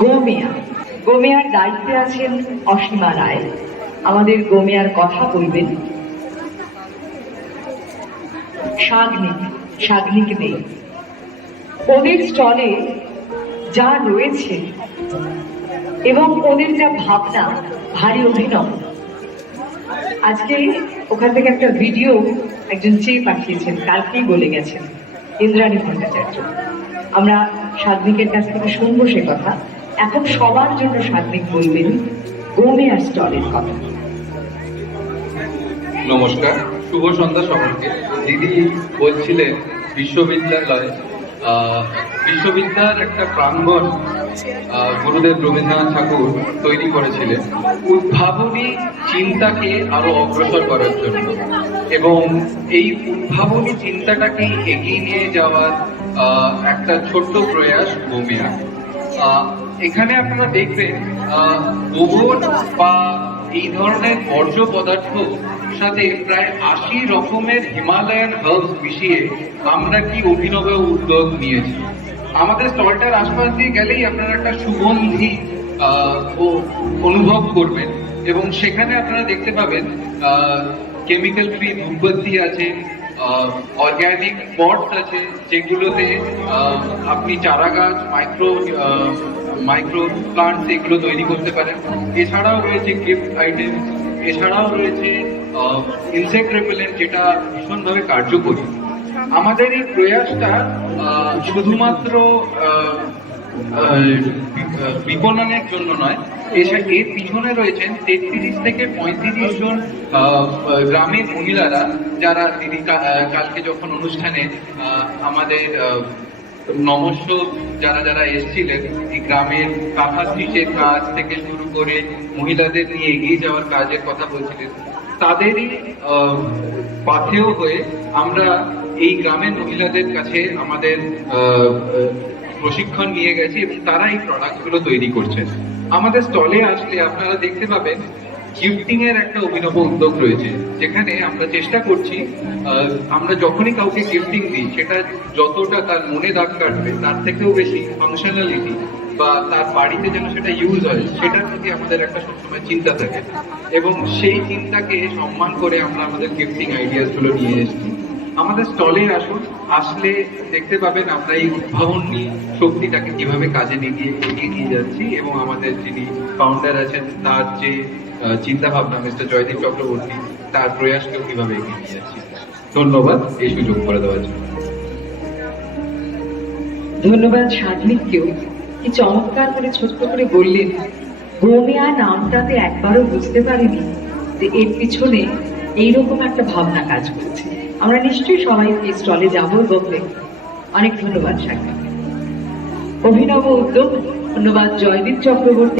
গোমেয়া গোমেয়ার দায়িত্বে আছেন অসীমা রায়। আমাদের গোমেয়ার কথা বলবেন সাগ্নিক নেই। ওদের স্টলে যা রয়েছে এবং ওদের যা ভাবনা ভারী অভিনব। আজকে ওখান থেকে একটা ভিডিও একজন চেয়ে পাঠিয়েছেন, কালকেই বলে গেছেন ইন্দ্রাণী ভট্টাচার্য। আমরা সাগ্নিকের কাছ থেকে শুনবো সে কথা। এখন সবার জন্য সাগ্নিক বলবেন গোমেয়ার স্টলের কথা। নমস্কার, শুভ সন্ধ্যা সকলকে। দিদি বলছিলেন বিশ্ববিদ্যার একটা প্রাঙ্গণ গুরুদেব রবীন্দ্রনাথ ঠাকুর তৈরি করেছিলেন উদ্ভাবনী চিন্তাকে আরো অগ্রসর করার জন্য, এবং এই উদ্ভাবনী চিন্তাটাকে এগিয়ে নিয়ে যাওয়ার একটা ছোট্ট প্রয়াস গোমেয়া। এখানে আপনারা দেখবেন গোবর বা এই ধরনের বর্জ্য পদার্থ সাথে প্রায় 80 রকমের হিমালয়ান হার্বস মিশিয়ে আমরা কি অভিনব উদ্যোগ নিয়েছি। আমাদের স্টলটার আশপাশ দিয়ে গেলেই আপনারা একটা সুগন্ধি অনুভব করবেন, এবং সেখানে আপনারা দেখতে পাবেন কেমিক্যাল ফ্রি ধূপবতী আছে, অর্গ্যানিক পটস আছে যেগুলোতে আপনি চারা গাছ মাইক্রো প্লান্টস এগুলো তৈরি করতে পারেন। এছাড়াও রয়েছে গিফট আইটেম, এছাড়াও রয়েছে ইনসেক্ট রেপেলেন্ট যেটা ভীষণভাবে কার্যকরী। আমাদের এই প্রয়াসটা শুধুমাত্র বিপণনের জন্য নয়, এর পিছনে রয়েছেন 33 থেকে 35 জন গ্রামের মহিলারা, যারা দিদি কালকে যখন অনুষ্ঠানে আমাদের নমস্য যারা এসেছিলেন, এই গ্রামের কাঁথা স্টিচের কাজ থেকে শুরু করে মহিলাদের নিয়ে এগিয়ে যাওয়ার কাজের কথা বলছিলেন, তাদেরই পাথেয় হয়ে আমরা এই গ্রামের মহিলাদের কাছে আমাদের প্রশিক্ষণ নিয়ে গেছি, এবং তারা এই প্রোডাক্টগুলো তৈরি করছেন। আমাদের স্টলে আসলে আপনারা দেখতে পাবেন গিফটিং এর একটা অভিনব উদ্যোগ রয়েছে, যেখানে আমরা চেষ্টা করছি আমরা যখনই কাউকে গিফটিং দিই সেটা যতটা তার মনে দাগ কাটবে তার থেকেও বেশি ফাংশনালিটি বা তার বাড়িতে যেন সেটা ইউজ হয় সেটার প্রতি আমাদের একটা সবসময় চিন্তা থাকে, এবং সেই চিন্তাকে সম্মান করে আমরা আমাদের গিফটিং আইডিয়াস গুলো নিয়ে এসেছি। আমাদের স্টলে আসলে দেখতে পাবেন আমরা এই উদ্ভাবনী শক্তিটাকে কিভাবে কাজে এগিয়ে নিয়ে যাচ্ছি, এবং আমাদের যিনি ফাউন্ডার আছেন তার যে চিন্তা ভাবনা মিস্টার জয়দীপ চক্রবর্তী, তার প্রয়াসকেও কিভাবে এগিয়ে নিয়ে যাচ্ছি। ধন্যবাদ এই সুযোগ করে দেওয়ার জন্য। ধন্যবাদ সাগ্নিককেও, কি চমৎকার করে ছোট্ট করে বললেন। গোমেয়া নামটাতে একবারও বুঝতে পারিনি যে এর পিছনে এইরকম একটা ভাবনা কাজ করছে। আমরা নিশ্চয়ই সবাই এই স্টলে যাবো এবং দেখব। অনেক ধন্যবাদ সাগ্নিক। অভিনব উদ্যোগ। ধন্যবাদ জয়দীপ চক্রবর্তী।